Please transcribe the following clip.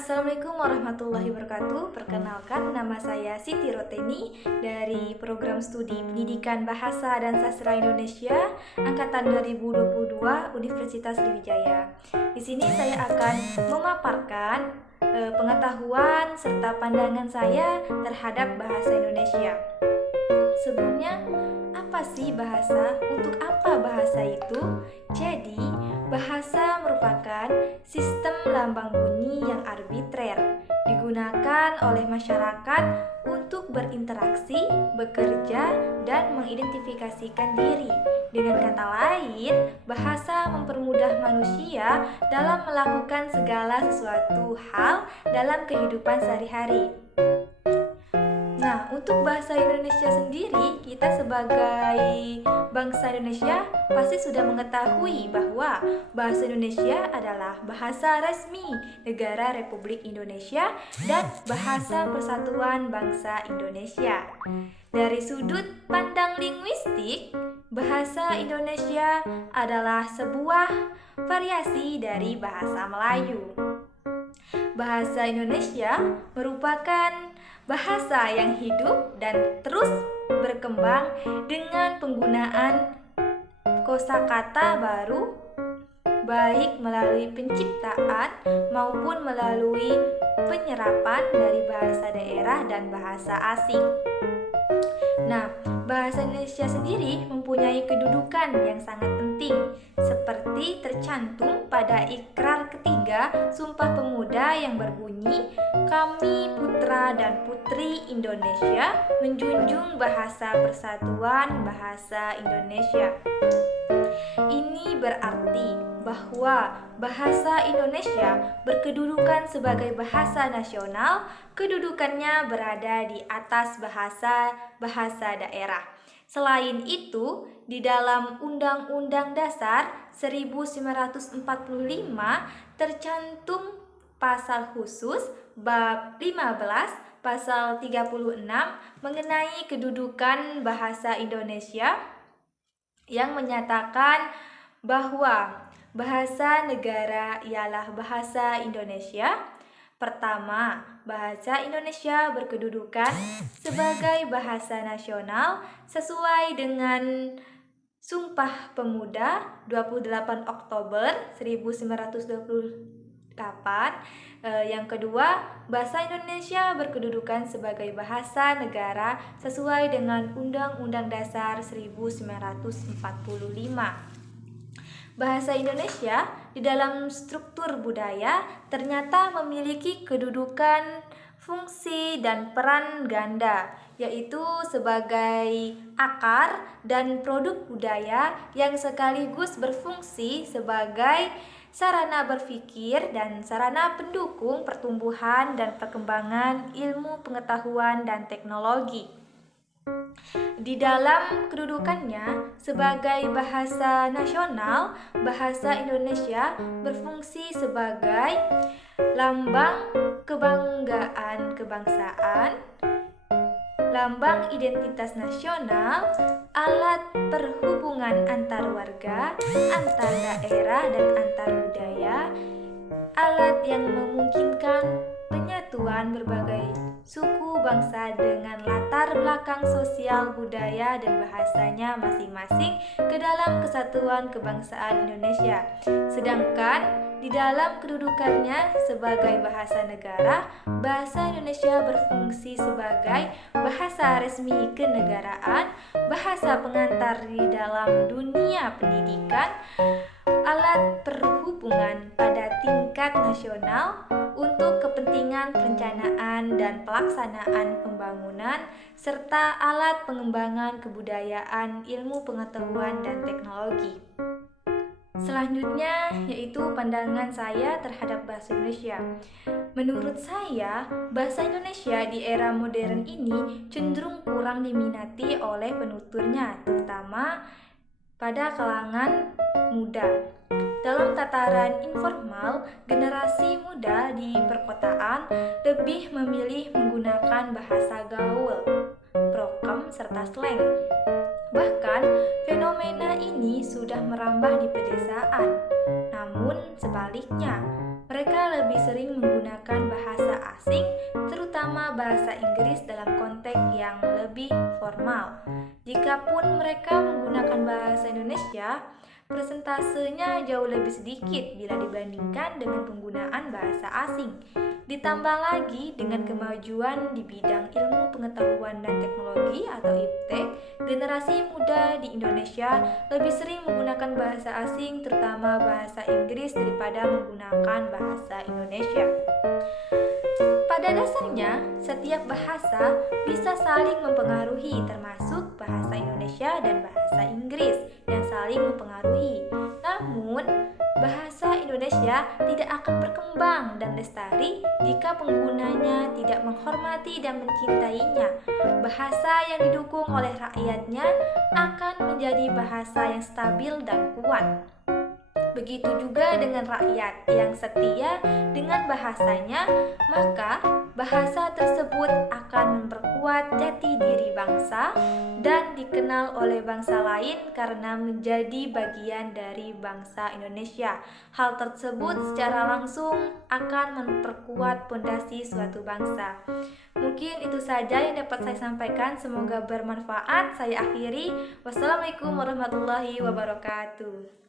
Assalamualaikum warahmatullahi wabarakatuh. Perkenalkan, nama saya Siti Roteni dari Program Studi Pendidikan Bahasa dan Sastra Indonesia Angkatan 2022 Universitas Sriwijaya. Di sini saya akan memaparkan pengetahuan serta pandangan saya terhadap bahasa Indonesia. Sebelumnya, apa sih bahasa? Untuk apa bahasa itu? Jadi, bahasa merupakan sistem lambang bunyi yang arbitrer, digunakan oleh masyarakat untuk berinteraksi, bekerja, dan mengidentifikasikan diri. Dengan kata lain, bahasa mempermudah manusia dalam melakukan segala sesuatu hal dalam kehidupan sehari-hari. Nah, untuk bahasa Indonesia sendiri, kita sebagai bangsa Indonesia pasti sudah mengetahui bahwa bahasa Indonesia adalah bahasa resmi Negara Republik Indonesia dan bahasa persatuan bangsa Indonesia. Dari sudut pandang linguistik, bahasa Indonesia adalah sebuah variasi dari bahasa Melayu. Bahasa Indonesia merupakan bahasa yang hidup dan terus berkembang dengan penggunaan kosakata baru, baik melalui penciptaan maupun melalui penyerapan dari bahasa daerah dan bahasa asing. Nah, bahasa Indonesia sendiri mempunyai kedudukan yang sangat penting, seperti tercantum pada Ikrar ketiga Sumpah Pemuda yang berbunyi, "Kami putra dan putri Indonesia menjunjung bahasa persatuan bahasa Indonesia." Ini berarti bahwa bahasa Indonesia berkedudukan sebagai bahasa nasional, kedudukannya berada di atas bahasa daerah. Selain itu, di dalam Undang-Undang Dasar 1945 tercantum pasal khusus bab 15 pasal 36 mengenai kedudukan bahasa Indonesia yang menyatakan bahwa bahasa negara ialah bahasa Indonesia. Pertama, bahasa Indonesia berkedudukan sebagai bahasa nasional sesuai dengan Sumpah Pemuda 28 Oktober 1928. Yang kedua, bahasa Indonesia berkedudukan sebagai bahasa negara sesuai dengan Undang-Undang Dasar 1945. Bahasa Indonesia di dalam struktur budaya ternyata memiliki kedudukan, fungsi, dan peran ganda, yaitu sebagai akar dan produk budaya yang sekaligus berfungsi sebagai sarana berpikir dan sarana pendukung pertumbuhan dan perkembangan ilmu pengetahuan dan teknologi. Di dalam kedudukannya sebagai bahasa nasional, bahasa Indonesia berfungsi sebagai lambang kebanggaan kebangsaan, lambang identitas nasional, alat perhubungan antar warga, antar daerah dan antar budaya, alat yang memungkinkan penyatuan berbagai suku bangsa dengan latar belakang sosial, budaya, dan bahasanya masing-masing ke dalam kesatuan kebangsaan Indonesia. Sedangkan di dalam kedudukannya sebagai bahasa negara, bahasa Indonesia berfungsi sebagai bahasa resmi kenegaraan, bahasa pengantar di dalam dunia pendidikan, alat perhubungan pada tingkat nasional untuk kepentingan perencanaan dan pelaksanaan pembangunan, serta alat pengembangan kebudayaan, ilmu pengetahuan, dan teknologi. Selanjutnya yaitu pandangan saya terhadap bahasa Indonesia. Menurut saya, bahasa Indonesia di era modern ini cenderung kurang diminati oleh penuturnya, terutama pada kalangan muda. Dalam tataran informal, generasi muda di perkotaan lebih memilih menggunakan bahasa gaul, prokem, serta slang. Bahkan, fenomena ini sudah merambah di pedesaan. Namun, sebaliknya, mereka lebih sering menggunakan bahasa asing, terutama bahasa Inggris dalam konteks yang lebih formal. Jikapun mereka menggunakan bahasa Indonesia, persentasenya jauh lebih sedikit bila dibandingkan dengan penggunaan bahasa asing. Ditambah lagi dengan kemajuan di bidang ilmu pengetahuan dan teknologi atau IPTEK, generasi muda di Indonesia lebih sering menggunakan bahasa asing, terutama bahasa Inggris, daripada menggunakan bahasa Indonesia. Pada dasarnya, setiap bahasa bisa saling mempengaruhi, termasuk bahasa Indonesia dan bahasa Inggris yang saling mempengaruhi. Namun, bahasa Indonesia tidak akan berkembang dan lestari jika penggunanya tidak menghormati dan mencintainya. Bahasa yang didukung oleh rakyatnya akan menjadi bahasa yang stabil dan kuat. Begitu juga dengan rakyat yang setia dengan bahasanya, maka bahasa tersebut akan memperkuat jati diri bangsa dan dikenal oleh bangsa lain karena menjadi bagian dari bangsa Indonesia. Hal tersebut secara langsung akan memperkuat pondasi suatu bangsa. Mungkin itu saja yang dapat saya sampaikan, semoga bermanfaat. Saya akhiri. Wassalamualaikum warahmatullahi wabarakatuh.